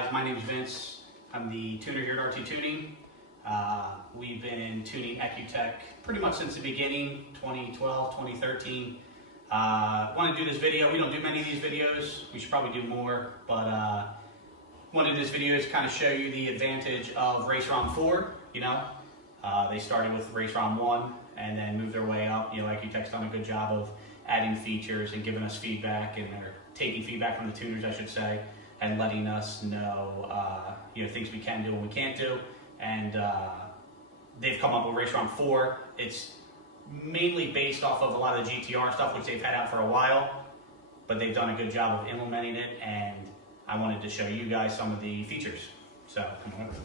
guys, my name is Vince. I'm the tuner here at RT Tuning. We've been tuning Ecutek pretty much since the beginning, 2012, 2013. Want to do this video. We don't do many of these videos. We should probably do more, but wanted this video to kind of show you the advantage of RaceRom4. You know, they started with RaceRom1 and then moved their way up. You know, Ecutek's done a good job of adding features and giving us feedback, and they're taking feedback from the tuners, I should say, and letting us know, you know, things we can do and we can't do. And they've come up with RaceRom4. It's mainly based off of a lot of the GTR stuff, which they've had out for a while, but they've done a good job of implementing it, and I wanted to show you guys some of the features. So, come on over.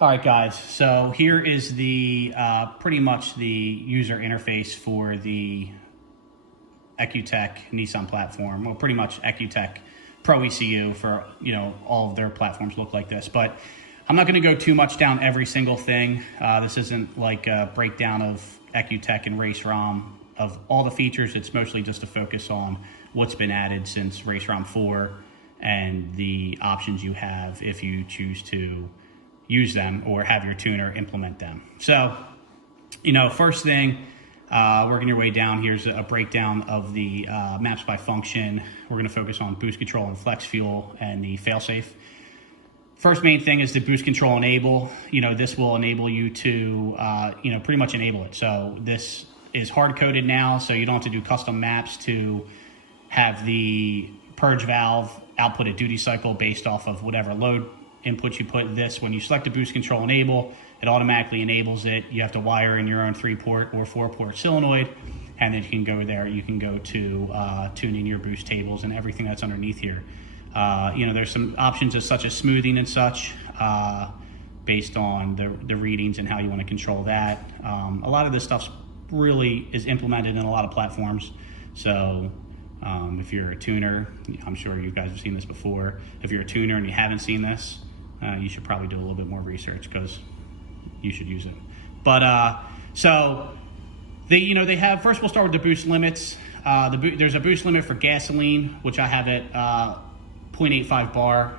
All right, guys, so here is the pretty much the user interface for the Ecutek Nissan platform. Well, pretty much Ecutek Pro ECU for, you know, all of their platforms look like this. But I'm not going to go too much down every single thing. This isn't like a breakdown of Ecutek and RaceRom of all the features. It's mostly just a focus on what's been added since RaceRom4 and the options you have if you choose to use them or have your tuner implement them. So, you know, first thing, working your way down, here's a breakdown of the maps by function. We're going to focus on boost control and flex fuel and the failsafe. First main thing is the boost control enable. You know, this will enable you to, you know, pretty much enable it. So this is hard coded now, so you don't have to do custom maps to have the purge valve output a duty cycle based off of whatever load input you put. This, when you select the boost control enable, it automatically enables it. You have to wire in your own 3-port or 4-port solenoid, and then you can go there. You can go to tuning your boost tables and everything that's underneath here. You know, there's some options such as smoothing and such based on the readings and how you want to control that. A lot of this stuff really is implemented in a lot of platforms. So if you're a tuner, I'm sure you guys have seen this before. If you're a tuner and you haven't seen this, you should probably do a little bit more research, because you should use it. But so they have, first we'll start with the boost limits. There's a boost limit for gasoline, which I have at 0.85 bar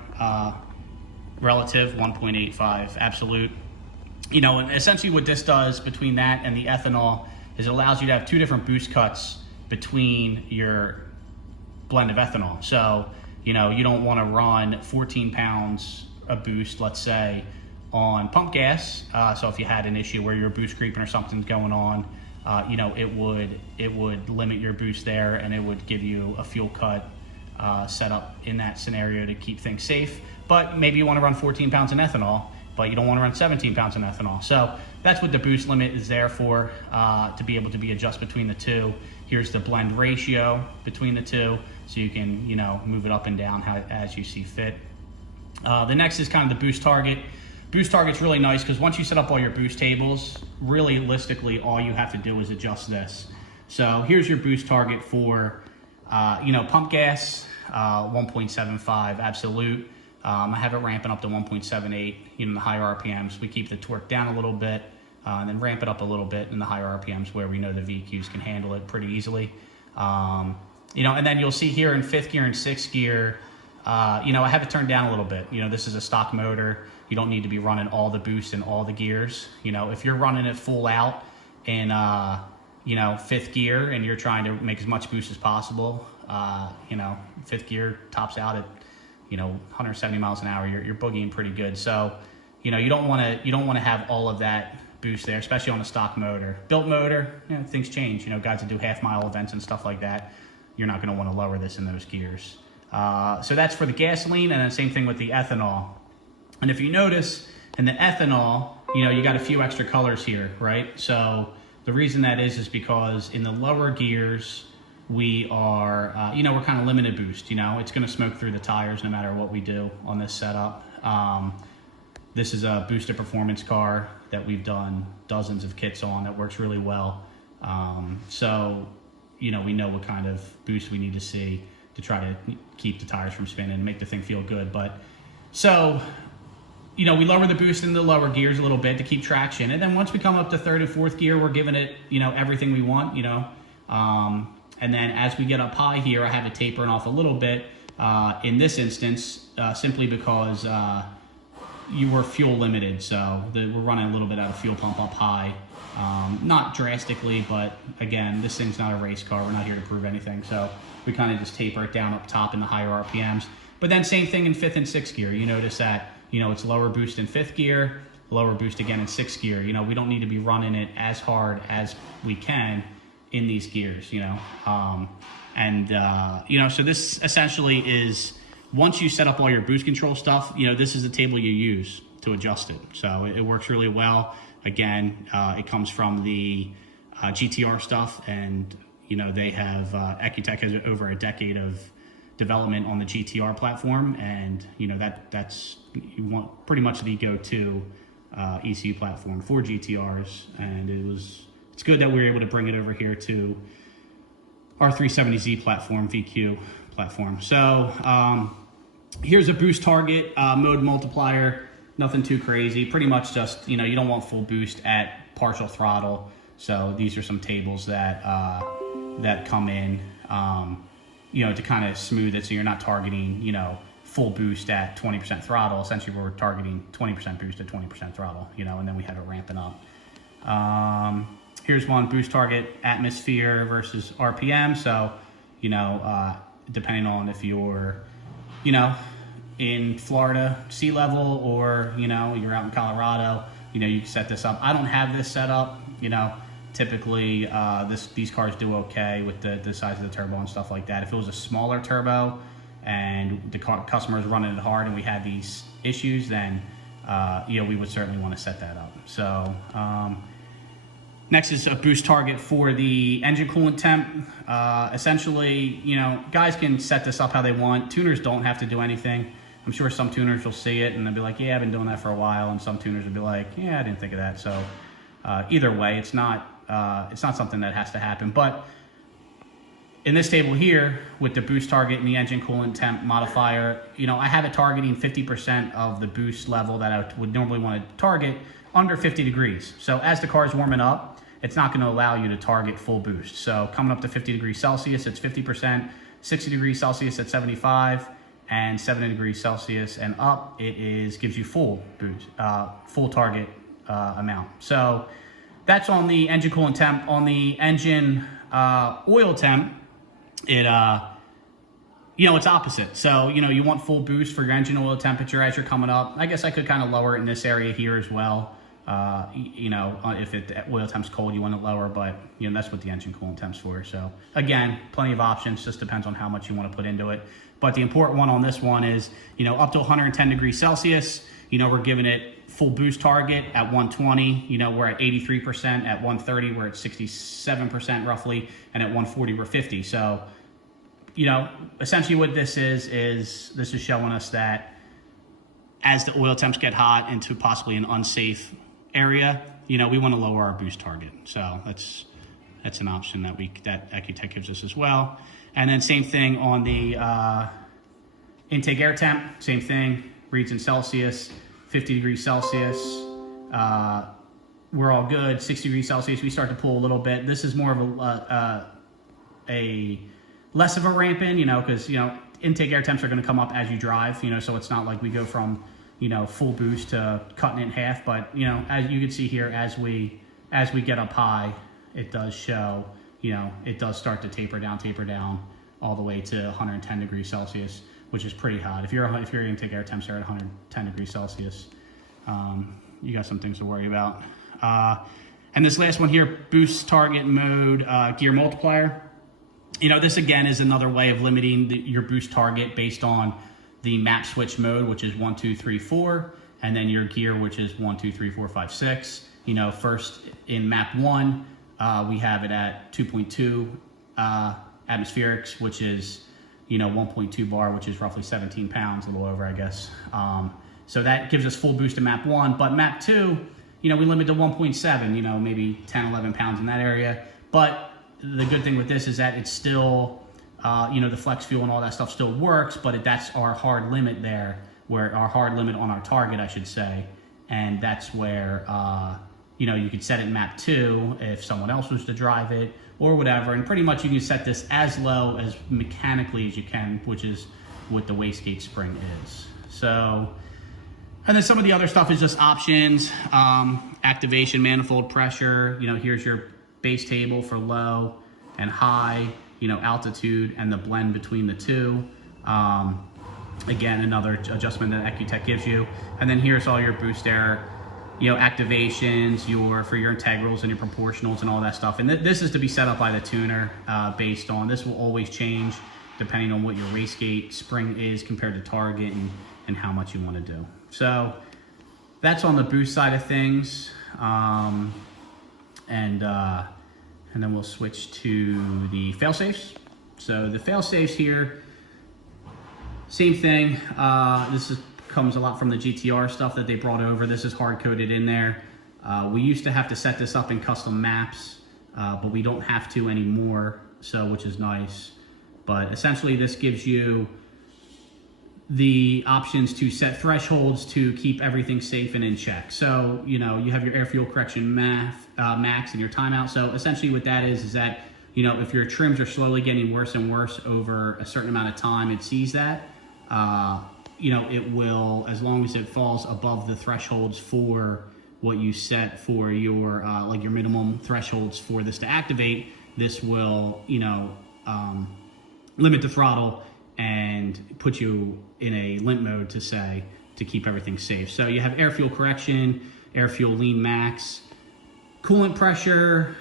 relative, 1.85 absolute. You know, and essentially what this does between that and the ethanol is it allows you to have two different boost cuts between your blend of ethanol. So, you know, you don't want to run 14 pounds of boost, let's say, on pump gas. So if you had an issue where your boost creeping or something's going on, you know, it would limit your boost there, and it would give you a fuel cut set up in that scenario to keep things safe. But maybe you want to run 14 pounds in ethanol, but you don't want to run 17 pounds in ethanol. So that's what the boost limit is there for, to be able to be adjusted between the two. Here's the blend ratio between the two, so you can, you know, move it up and down as you see fit. The next is kind of the boost target. Boost target's really nice because once you set up all your boost tables, realistically, all you have to do is adjust this. So here's your boost target for, you know, pump gas, 1.75 absolute. I have it ramping up to 1.78, you know, the higher RPMs. We keep the torque down a little bit, and then ramp it up a little bit in the higher RPMs where we know the VQs can handle it pretty easily. You know, and then you'll see here in 5th gear and 6th gear, you know, I have it turned down a little bit. You know, this is a stock motor. You don't need to be running all the boost in all the gears. You know, if you're running it full out in, you know, 5th gear and you're trying to make as much boost as possible, you know, 5th gear tops out at, you know, 170 miles an hour. You're boogieing pretty good. So, you know, you don't want to have all of that boost there, especially on a stock motor. Built motor, you know, things change. You know, guys that do half-mile events and stuff like that, you're not going to want to lower this in those gears. So that's for the gasoline, and then same thing with the ethanol. And if you notice in the ethanol, you know, you got a few extra colors here, right? So the reason that is because in the lower gears, we are, you know, we're kind of limited boost. You know, it's going to smoke through the tires no matter what we do on this setup. This is a boosted performance car that we've done dozens of kits on that works really well. So, you know, we know what kind of boost we need to see to try to keep the tires from spinning and make the thing feel good. But so you know, we lower the boost in the lower gears a little bit to keep traction. And then once we come up to third and fourth gear, we're giving it, you know, everything we want, you know. And then as we get up high here, I have it tapering off a little bit in this instance, simply because you were fuel limited. So we're running a little bit out of fuel pump up high. Not drastically, but again, this thing's not a race car. We're not here to prove anything. So we kind of just taper it down up top in the higher RPMs. But then same thing in fifth and sixth gear. You notice that, you know, it's lower boost in fifth gear, lower boost again in sixth gear. You know, we don't need to be running it as hard as we can in these gears, you know. You know, so this essentially is, once you set up all your boost control stuff, you know, this is the table you use to adjust it. So it works really well. Again, it comes from the GTR stuff, and, you know, they have, Ecutek has over a decade of development on the GTR platform, and, you know, that's, you want pretty much the go-to ECU platform for GTRs, and it's good that we were able to bring it over here to our 370Z platform, VQ platform. So here's a boost target, mode multiplier, nothing too crazy. Pretty much just, you know, you don't want full boost at partial throttle. So these are some tables that that come in, you know, to kind of smooth it so you're not targeting, you know, full boost at 20% throttle. Essentially, we're targeting 20% boost at 20% throttle, you know, and then we have it ramping up. Here's one, boost target atmosphere versus RPM. So, you know, depending on if you're, you know, in Florida sea level, or, you know, you're out in Colorado, you know, you can set this up. I don't have this set up, you know. Typically, these cars do okay with the size of the turbo and stuff like that. If it was a smaller turbo and the customer is running it hard and we had these issues, then, you know, we would certainly want to set that up. So, next is a boost target for the engine coolant temp. Essentially, you know, guys can set this up how they want. Tuners don't have to do anything. I'm sure some tuners will see it and they'll be like, yeah, I've been doing that for a while. And some tuners will be like, yeah, I didn't think of that. So either way, it's not something that has to happen. But in this table here, with the boost target and the engine coolant temp modifier, you know, I have it targeting 50% of the boost level that I would normally want to target under 50 degrees. So as the car is warming up, it's not going to allow you to target full boost. So coming up to 50 degrees Celsius, it's 50%, 60 degrees Celsius at 75, and 70 degrees Celsius and up, gives you full boost, full target amount. So that's on the engine coolant temp. On the engine oil temp, you know, it's opposite. So, you know, you want full boost for your engine oil temperature as you're coming up. I guess I could kind of lower it in this area here as well. You know, if the oil temp's cold, you want it lower, but, you know, that's what the engine coolant temp's for. So again, plenty of options, just depends on how much you want to put into it. But the important one on this one is, you know, up to 110 degrees Celsius, you know, we're giving it full boost target at 120, you know, we're at 83%, at 130, we're at 67% roughly, and at 140, we're 50. So, you know, essentially what this is this is showing us that as the oil temps get hot into possibly an unsafe area, you know, we want to lower our boost target. So that's an option that Ecutek gives us as well. And then same thing on the intake air temp, same thing, reads in Celsius, 50 degrees Celsius, we're all good. 60 degrees Celsius, we start to pull a little bit. This is more of a less of a ramp in, you know, because, you know, intake air temps are going to come up as you drive, you know, so it's not like we go from, you know, full boost to cutting it in half. But, you know, as you can see here, as we get up high, it does show, you know, it does start to taper down all the way to 110 degrees Celsius, which is pretty hot. If your intake air temps are at 110 degrees Celsius, you got some things to worry about. And this last one here, boost target mode, gear multiplier. You know, this again is another way of limiting your boost target based on the map switch mode, which is 1, 2, 3, 4, and then your gear, which is 1, 2, 3, 4, 5, 6. You know, first in map 1, we have it at 2.2 atmospherics, which is, you know, 1.2 bar, which is roughly 17 pounds, a little over, I guess. So that gives us full boost in map 1. But map 2, you know, we limit to 1.7, you know, maybe 10, 11 pounds in that area. But the good thing with this is that it's still, you know, the flex fuel and all that stuff still works, but that's our hard limit there where our hard limit on our target, I should say, and that's where you know, you could set it in map 2 if someone else was to drive it or whatever, and pretty much you can set this as low as mechanically as you can, which is what the wastegate spring is. So, and then some of the other stuff is just options, activation, manifold pressure, you know, here's your base table for low and high, you know, altitude and the blend between the two. Again, another adjustment that Ecutek gives you. And then here's all your boost air, you know, activations, for your integrals and your proportionals and all that stuff. And this is to be set up by the tuner based on, this will always change depending on what your wastegate spring is compared to target and how much you want to do. So that's on the boost side of things. And then we'll switch to the failsafes. So the failsafes here, same thing. Comes a lot from the GTR stuff that they brought over. This is hard coded in there. We used to have to set this up in custom maps, but we don't have to anymore, so which is nice. But essentially this gives you the options to set thresholds to keep everything safe and in check. So, you know, you have your air fuel correction max and your timeout. So essentially what that is that, you know, if your trims are slowly getting worse and worse over a certain amount of time, it sees that. You know, it will, as long as it falls above the thresholds for what you set for your, like your minimum thresholds for this to activate, this will, you know, limit the throttle and put you in a limp mode to keep everything safe. So you have air fuel correction, air fuel lean max, coolant pressure,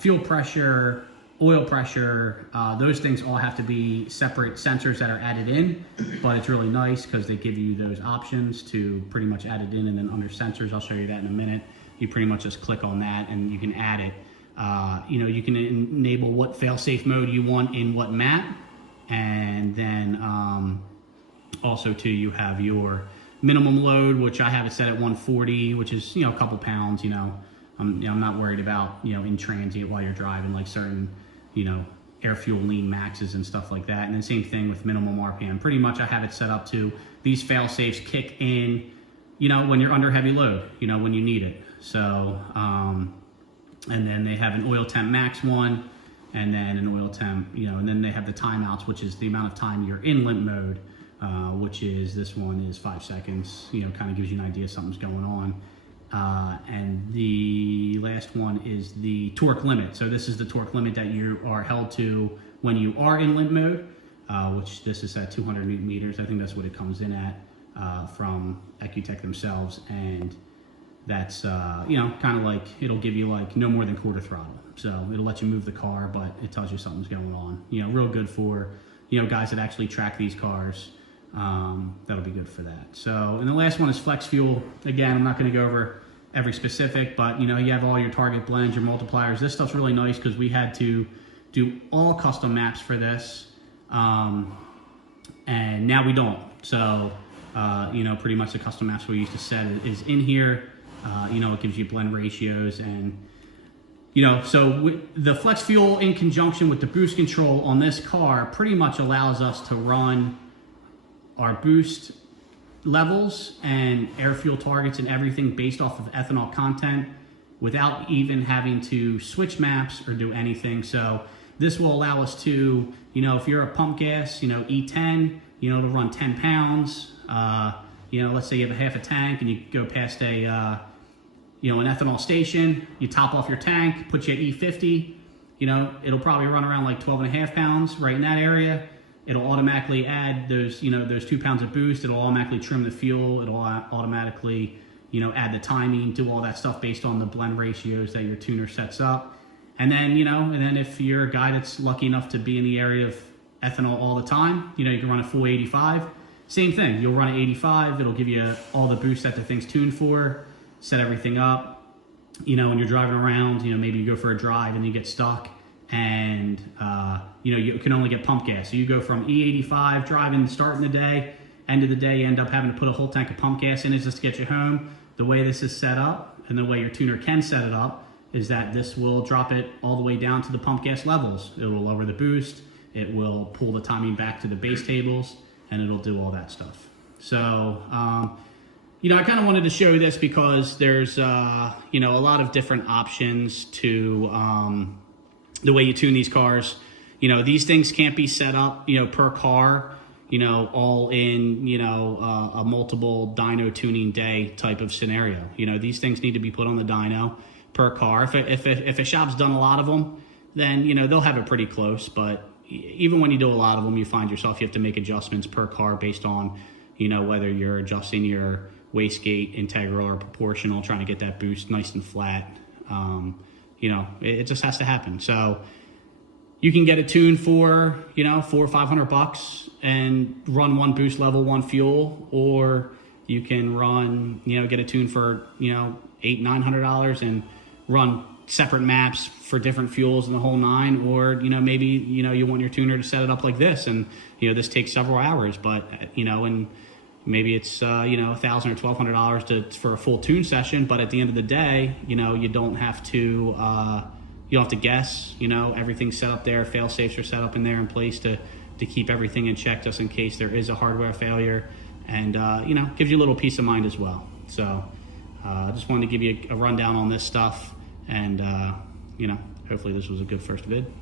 fuel pressure, oil pressure, those things all have to be separate sensors that are added in, but it's really nice because they give you those options to pretty much add it in, and then under sensors, I'll show you that in a minute, you pretty much just click on that and you can add it. You know, you can enable what fail-safe mode you want in what map, and then also too, you have your minimum load, which I have it set at 140, which is, you know, a couple pounds, you know. I'm not worried about, you know, in transient while you're driving, like certain, you know, air fuel lean maxes and stuff like that. And then same thing with minimum RPM. Pretty much I have it set up to these fail safes kick in, you know, when you're under heavy load, you know, when you need it. So, and then they have an oil temp max one, and then an oil temp, you know, and then they have the timeouts, which is the amount of time you're in limp mode, which is, this one is 5 seconds, you know, kind of gives you an idea something's going on. And the last one is the torque limit. So this is the torque limit that you are held to when you are in limp mode, which this is at 200 Newton meters. I think that's what it comes in at from Ecutek themselves. And that's, you know, kind of like, it'll give you like no more than quarter throttle. So it'll let you move the car, but it tells you something's going on. You know, real good for, you know, guys that actually track these cars. That'll be good for that. So, and the last one is flex fuel. Again, I'm not going to go over every specific, but you know, you have all your target blends, your multipliers. This stuff's really nice because we had to do all custom maps for this, and now we don't. So, you know, pretty much the custom maps we used to set is in here. You know, it gives you blend ratios, and you know, so the flex fuel in conjunction with the boost control on this car pretty much allows us to run our boost levels and air fuel targets and everything based off of ethanol content without even having to switch maps or do anything. So this will allow us to, you know, if you're a pump gas, you know, E10, you know, it'll run 10 pounds. You know, let's say you have a half a tank and you go past a, you know, an ethanol station, you top off your tank, put you at E50, you know, it'll probably run around like 12.5 pounds right in that area. It'll automatically add those, you know, those 2 pounds of boost. It'll automatically trim the fuel. It'll automatically, you know, add the timing, do all that stuff based on the blend ratios that your tuner sets up. And then, you know, and then if you're a guy that's lucky enough to be in the area of ethanol all the time, you know, you can run a full 85. Same thing. You'll run an 85. It'll give you all the boost that the thing's tuned for, set everything up. You know, when you're driving around, you know, maybe you go for a drive and you get stuck, and you know, you can only get pump gas. So you go from E85 driving, starting the day, end of the day, you end up having to put a whole tank of pump gas in it just to get you home. The way this is set up, and the way your tuner can set it up, is that this will drop it all the way down to the pump gas levels. It will lower the boost, it will pull the timing back to the base tables, and it'll do all that stuff. So, you know, I kind of wanted to show this because there's, you know, a lot of different options to the way you tune these cars. You know, these things can't be set up, you know, per car, you know, all in, you know, a multiple dyno tuning day type of scenario. You know, these things need to be put on the dyno per car. If a shop's done a lot of them, then, you know, they'll have it pretty close. But even when you do a lot of them, you find yourself, you have to make adjustments per car based on, you know, whether you're adjusting your wastegate, integral, or proportional, trying to get that boost nice and flat. You know, it just has to happen. So you can get it tuned for, you know, $400 or $500 and run one boost level, one fuel, or you can run, you know, get it tuned for, you know, $800-900 and run separate maps for different fuels and the whole nine. Or, you know, maybe, you know, you want your tuner to set it up like this, and, you know, this takes several hours, but, you know, and maybe it's, you know, $1,000 or $1,200 for a full tune session. But at the end of the day, you know, you don't have to, you don't have to guess, you know, everything's set up there. Failsafes are set up in there in place to keep everything in check just in case there is a hardware failure, and, you know, gives you a little peace of mind as well. So I just wanted to give you a rundown on this stuff, and, you know, hopefully this was a good first vid.